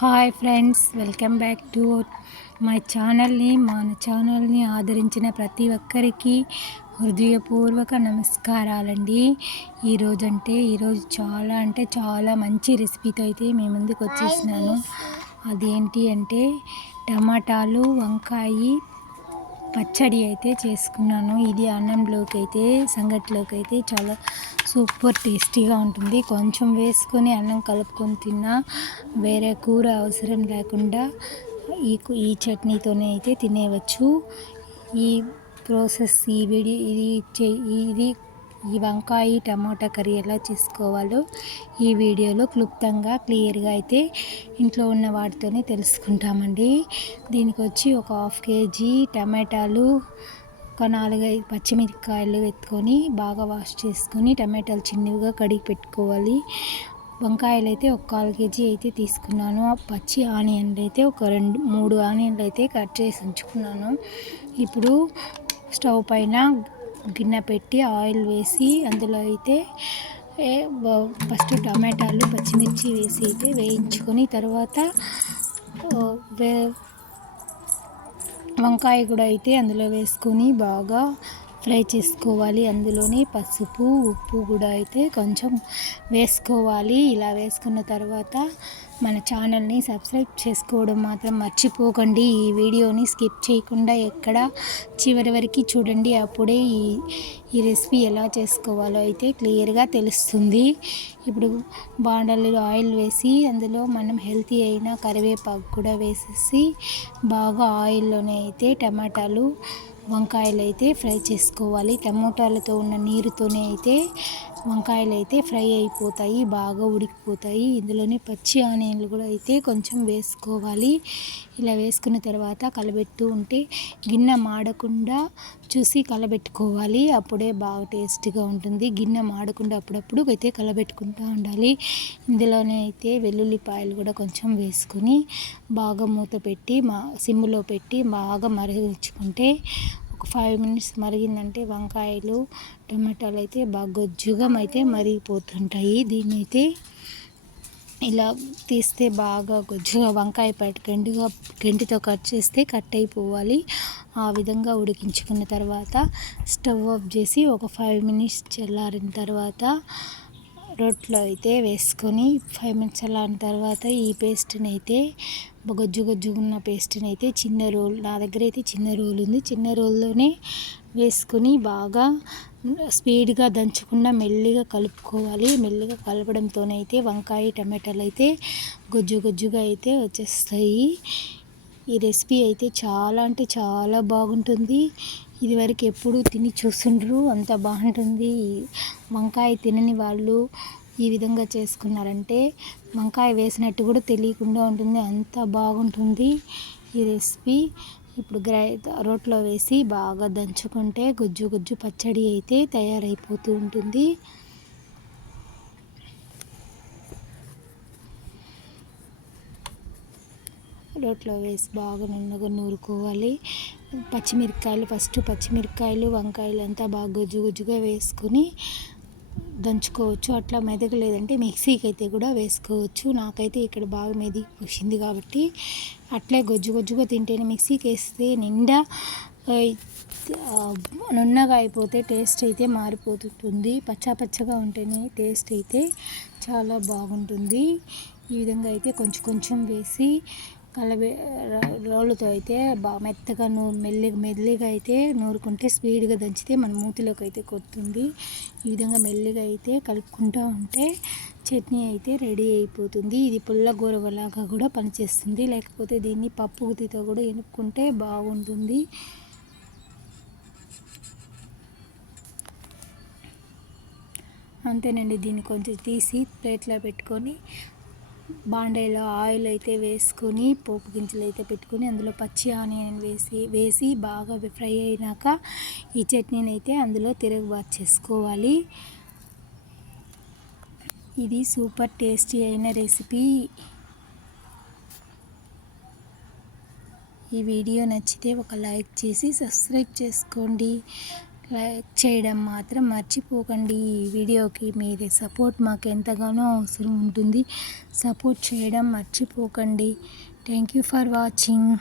Hi friends welcome back to my ఛానల్ని మన ఛానల్ని ఆదరించిన ప్రతి ఒక్కరికి హృదయపూర్వక నమస్కారాలండి. ఈరోజు అంటే ఈరోజు చాలా అంటే చాలా మంచి రెసిపీతో అయితే మీ ముందుకు వచ్చేసినాను. అదేంటి అంటే టమాటాలు వంకాయ పచ్చడి అయితే చేసుకున్నాను. ఇది అన్నంలోకి అయితే సంగటిలోకి అయితే చాలా సూపర్ టేస్టీగా ఉంటుంది. కొంచెం వేసుకొని అన్నం కలుపుకొని తిన్నా వేరే కూర అవసరం లేకుండా ఈ ఈ చట్నీతోనే అయితే తినేయవచ్చు. ఈ ప్రాసెస్ ఈ వీడియో ఇది ఇది ఈ వంకాయ టమాటా కర్రీ ఎలా చేసుకోవాలో ఈ వీడియోలో క్లుప్తంగా క్లియర్గా అయితే ఇంట్లో ఉన్న వాటితోనే తెలుసుకుంటామండి. దీనికి వచ్చి ఒక హాఫ్ కేజీ టమాటాలు ఒక నాలుగైదు పచ్చిమిరపకాయలు ఎత్తుకొని బాగా వాష్ చేసుకొని టమాటాలు చిన్నవిగా కడిగి పెట్టుకోవాలి. వంకాయలు అయితే ఒక కాల్ కేజీ అయితే తీసుకున్నాను. పచ్చి ఆనియన్లు అయితే ఒక రెండు మూడు ఆనియన్లు అయితే కట్ చేసి ఉంచుకున్నాను. ఇప్పుడు స్టవ్ పైన గిన్నె పెట్టి ఆయిల్ వేసి అందులో అయితే ఫస్ట్ టమాటాలు పచ్చిమిర్చి వేసి అయితే వేయించుకొని తర్వాత వే వంకాయ కూడా అయితే అందులో వేసుకొని బాగా ఫ్రై చేసుకోవాలి. అందులోనే పసుపు ఉప్పు కూడా అయితే కొంచెం వేసుకోవాలి. ఇలా వేసుకున్న తర్వాత మన ఛానల్ని సబ్స్క్రైబ్ చేసుకోవడం మాత్రం మర్చిపోకండి. ఈ వీడియోని స్కిప్ చేయకుండా ఎక్కడ చివరి వరకు చూడండి. అప్పుడే ఈ ఈ రెసిపీ ఎలా చేసుకోవాలో అయితే క్లియర్గా తెలుస్తుంది. ఇప్పుడు బాండల్లో ఆయిల్ వేసి అందులో మనం హెల్తీ అయిన కరివేపాకు కూడా వేసేసి బాగా ఆయిల్లోనే అయితే టమాటాలు వంకాయలు అయితే ఫ్రై చేసుకోవాలి. టమోటాలతో ఉన్న నీరుతోనే అయితే వంకాయలు అయితే ఫ్రై అయిపోతాయి బాగా ఉడికిపోతాయి. ఇందులోనే పచ్చి ఆనియన్లు కూడా అయితే కొంచెం వేసుకోవాలి. ఇలా వేసుకున్న తర్వాత కలబెడుతూ ఉంటే గిన్నె మాడకుండా చూసి కలబెట్టుకోవాలి. అప్పుడే బాగా టేస్ట్గా ఉంటుంది. గిన్నె మాడకుండా అప్పుడప్పుడు అయితే కలబెట్టుకుంటూ ఉండాలి. ఇందులోనే అయితే వెల్లుల్లిపాయలు కూడా కొంచెం వేసుకొని బాగా మూత పెట్టి మా సిమ్లో పెట్టి బాగా మరిగించుకుంటే ఒక ఫైవ్ మినిట్స్ మరిగిందంటే వంకాయలు టమాటాలు అయితే బాగా గొజ్జుగా అయితే మరిగిపోతుంటాయి. దీన్ని అయితే ఇలా తీస్తే బాగా గుజ్జుగా వంకాయ పెట్టి గండిగా గంటితో కట్ చేస్తే కట్ అయిపోవాలి. ఆ విధంగా ఉడికించుకున్న తర్వాత స్టవ్ ఆఫ్ చేసి ఒక ఫైవ్ మినిట్స్ చల్లారిన తర్వాత రోట్లో అయితే వేసుకొని ఫైవ్ మినిట్స్ అలా తర్వాత ఈ పేస్ట్ని అయితే గొజ్జు గొజ్జుగా ఉన్న పేస్ట్ని అయితే చిన్న రోల్ నా దగ్గర అయితే చిన్న రోల్ ఉంది. చిన్న రోల్లోనే వేసుకొని బాగా స్పీడ్గా దంచకుండా మెల్లిగా కలుపుకోవాలి. మెల్లిగా కలపడంతోనైతే వంకాయ టమాటాలు అయితే గొజ్జు గొజ్జుగా అయితే వచ్చేస్తాయి. ఈ రెసిపీ అయితే చాలా అంటే చాలా బాగుంటుంది. ఇదివరకు ఎప్పుడు తిని చూస్తుండ్రు. అంత బాగుంటుంది. వంకాయ తినని వాళ్ళు ఈ విధంగా చేసుకున్నారంటే వంకాయ వేసినట్టు కూడా తెలియకుండా ఉంటుంది. అంత బాగుంటుంది ఈ రెసిపీ. ఇప్పుడు గ్రై రోట్లో వేసి బాగా దంచుకుంటే గుజ్జు గుజ్జు పచ్చడి అయితే తయారైపోతూ ఉంటుంది. రోట్లో వేసి బాగా నిన్నగా నూరుకోవాలి. పచ్చిమిరపకాయలు ఫస్ట్ పచ్చిమిరపకాయలు వంకాయలు అంతా బాగా గుజ్జు గుజ్జుగా వేసుకొని దంచుకోవచ్చు. అట్లా మెదగలేదంటే మిక్సీకి అయితే కూడా వేసుకోవచ్చు. నాకైతే ఇక్కడ బాగా మెది వచ్చింది కాబట్టి అట్లే గొజ్జు గొజ్జుగా తింటేనే మిక్సీకి వేస్తే నిండా నున్నగా అయిపోతే టేస్ట్ అయితే మారిపోతుంటుంది పచ్చాపచ్చగా ఉంటేనే టేస్ట్ అయితే చాలా బాగుంటుంది. ఈ విధంగా అయితే కొంచెం కొంచెం వేసి కలబె రోళ్ళతో అయితే బాగా మెత్తగా నూ మెల్లిగా మెల్లిగా అయితే నూరుకుంటే స్పీడ్గా దంచితే మన మూతిలోకి అయితే కొడుతుంది. ఈ విధంగా మెల్లిగా అయితే కలుపుకుంటూ ఉంటే చట్నీ అయితే రెడీ అయిపోతుంది. ఇది పుల్లగోరవలాగా కూడా పనిచేస్తుంది. లేకపోతే దీన్ని పప్పు గుతితో కూడా ఎనుక్కుంటే బాగుంటుంది. అంతేనండి. దీన్ని కొంచెం తీసి ప్లేట్లో పెట్టుకొని బాండేలో ఆయిల్ అయితే వేసుకొని పోపు గింజలు అయితే పెట్టుకొని అందులో పచ్చి ఆనియన్ వేసి వేసి బాగా ఫ్రై అయినాక ఈ చట్నీని అయితే అందులో తిరగబాటు చేసుకోవాలి. ఇది సూపర్ టేస్టీ అయిన రెసిపీ. ఈ వీడియో నచ్చితే ఒక లైక్ చేసి సబ్స్క్రైబ్ చేసుకోండి. లైక్ చేయడం మాత్రం మర్చిపోకండి. ఈ వీడియోకి మీరే సపోర్ట్ మాకు ఎంతగానో అవసరం ఉంటుంది. సపోర్ట్ చేయడం మర్చిపోకండి. Thank you for watching.